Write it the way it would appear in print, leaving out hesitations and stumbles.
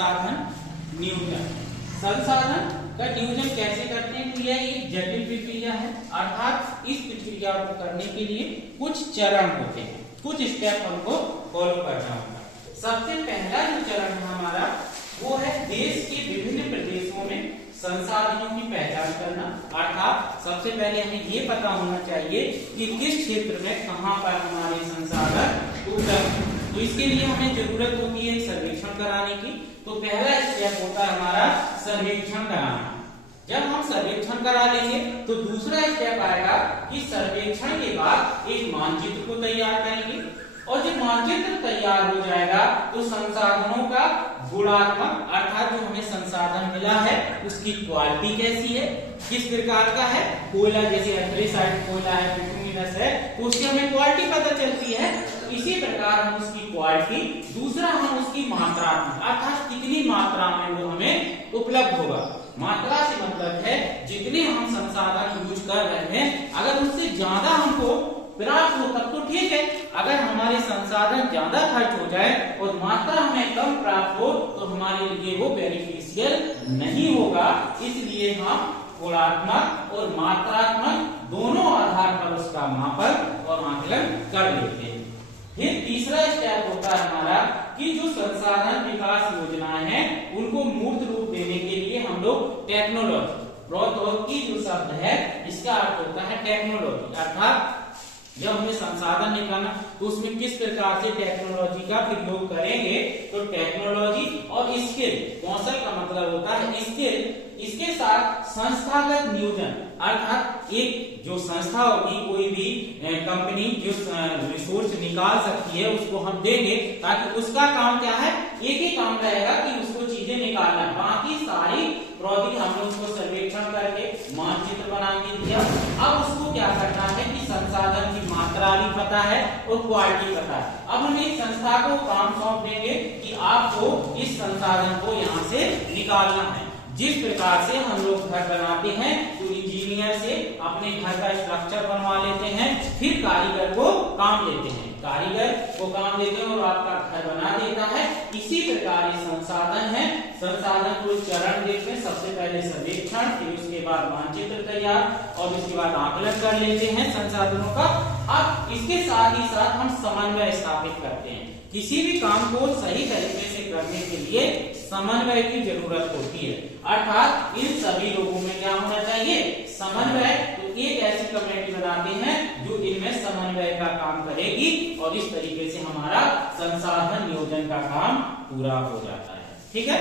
संसाधन नियोजन। संसाधन का नियोजन कैसे करते हैं? तो यह एक जटिल प्रक्रिया है, अर्थात इस प्रक्रिया को करने के लिए कुछ चरण होते हैं, कुछ स्टेप हमको फॉलो करना होगा। सबसे पहला जो चरण है हमारा वो है देश के विभिन्न प्रदेशों में संसाधनों की पहचान करना। अर्थात सबसे पहले हमें ये पता होना चाहिए कि किस क्षेत्र में कहां पर हमारे संसाधन उपलब्ध हैं। तो इसके लिए हमें जरूरत होती है सर्वेक्षण कराने की। तो पहला स्टेप होता है हमारा सर्वेक्षण कराना। जब हम सर्वेक्षण करा लेंगे तो दूसरा स्टेप आएगा कि सर्वेक्षण के बाद एक मानचित्र को तैयार करेंगे, और जब मानचित्र तैयार हो जाएगा तो संसाधनों का गुणात्मक, अर्थात जो हमें संसाधन मिला है उसकी क्वालिटी कैसी है, किस प्रकार का है। कोयला जैसे एंथ्रेसाइट कोयला है, बिटुमिनस है, तो उसकी हमें क्वालिटी पता चलती है। इसी प्रकार हम उसकी क्वालिटी, दूसरा हम उसकी मात्रात्मक, अर्थात कितनी मात्रा में वो हमें उपलब्ध होगा। मात्रा से मतलब है जितने हम संसाधन यूज कर रहे हैं, अगर उससे ज्यादा हमको प्राप्त हो तब तो ठीक है। अगर हमारे संसाधन ज्यादा खर्च हो जाए और मात्रा हमें कम प्राप्त हो तो हमारे लिए वो बेनिफिशियल नहीं होगा। इसलिए हम गुणात्मक और मात्रात्मक दोनों आधार पर उसका मापन और आकलन कर लेते हैं। फिर तीसरा स्टेप होता है हमारा कि जो संसाधन विकास योजनाएं हैं उनको मूर्त रूप देने के लिए हम लोग टेक्नोलॉजी, प्रौद्योगिकी जो शब्द है इसका अर्थ होता है टेक्नोलॉजी। अर्थात जब हमें संसाधन निकालना तो उसमें किस प्रकार से टेक्नोलॉजी का प्रयोग करेंगे। तो टेक्नोलॉजी और स्किल, कौशल का मतलब होता है स्किल, इसके साथ संस्थागत नियोजन, अर्थात एक जो संस्था होगी, कोई भी कंपनी जो रिसोर्स निकाल सकती है उसको हम देंगे, ताकि उसका काम क्या है, एक ही काम रहेगा कि उसको चीजें निकालना, बाकी सारी प्रौद्योगिकी हमने उसको सर्वेक्षण करके मानचित्र बना के दिया। अब उसको क्या करना है कि संसाधन की मात्रा भी पता है और क्वालिटी पता है। अब हम एक संस्था को काम सौंप देंगे कि आपको इस संसाधन को यहाँ से निकालना है। जिस प्रकार से हम लोग घर बनाते हैं तो इंजीनियर से अपने घर का स्ट्रक्चर बनवा लेते हैं, फिर कारीगर को काम देते हैं, कारीगर को काम देते हैं और आपका घर बना देता है। इसी प्रकार ये संसाधन है, संसाधन को चरण देखते हैं, सबसे पहले सर्वेक्षण, फिर उसके बाद मानचित्र तैयार और उसके बाद आकलन कर लेते हैं संसाधनों का। अब इसके साथ ही साथ हम समन्वय स्थापित करते हैं। किसी भी काम को सही तरीके से करने के लिए समन्वय की जरूरत होती है, अर्थात इन सभी लोगों में क्या होना चाहिए, समन्वय। तो एक ऐसी कमेटी बनाते हैं जो इनमें समन्वय का काम करेगी और इस तरीके से हमारा संसाधन नियोजन का काम पूरा हो जाता है। ठीक है।